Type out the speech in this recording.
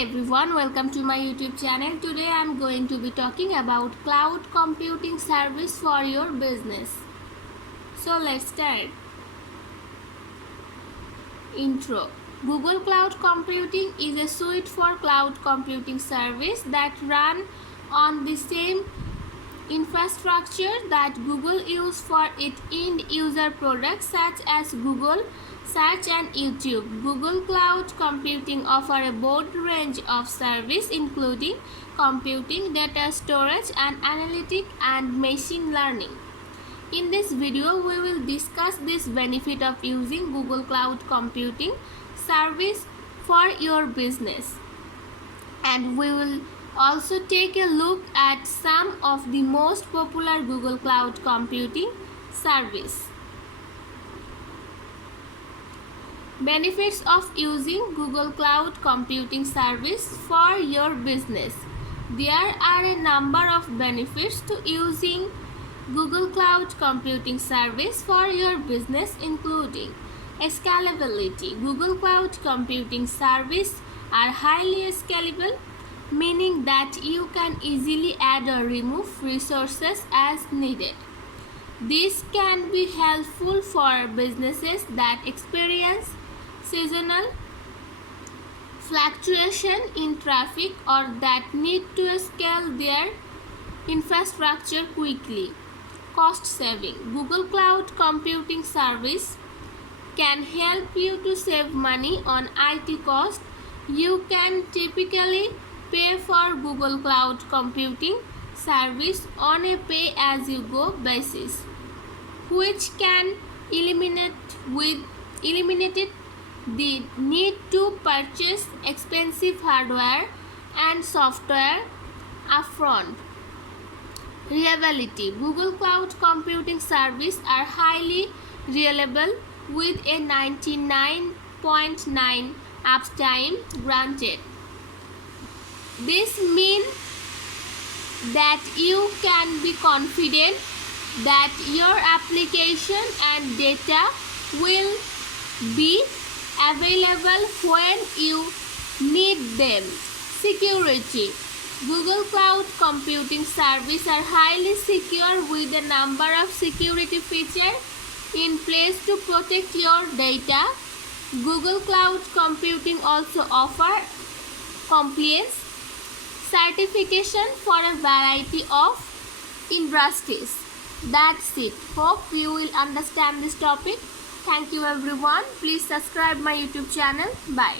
everyone, welcome to my YouTube channel. Today I am going to be talking about cloud computing service for your business. So let's start. Intro. Google Cloud Computing is a suite for cloud computing service that run on the same infrastructure that Google uses for its end user products such as Google Search and YouTube. Google Cloud Computing offers a broad range of services including computing, data storage and analytics and machine learning. In this video, we will discuss this benefit of using Google Cloud Computing service for your business, and we will also take a look at some of the most popular Google Cloud Computing service. Benefits of using Google Cloud Computing service for your business. There are a number of benefits to using Google Cloud Computing service for your business, including scalability. Google Cloud Computing service are highly scalable, meaning that you can easily add or remove resources as needed. This can be helpful for businesses that experience seasonal fluctuation in traffic or that need to scale their infrastructure quickly. Cost saving. Google Cloud Computing service can help you to save money on IT costs. You can typically pay for Google Cloud Computing service on a pay-as-you-go basis, which can eliminate the need to purchase expensive hardware and software upfront. Reliability. Google Cloud Computing service are highly reliable with a 99.9 uptime granted. This means that you can be confident that your application and data will be available when you need them. Security. Google Cloud Computing service are highly secure with a number of security features in place to protect your data. Google Cloud Computing also offer compliance certification for a variety of industries. That's it. Hope you will understand this topic. Thank you everyone. Please subscribe my YouTube channel. Bye.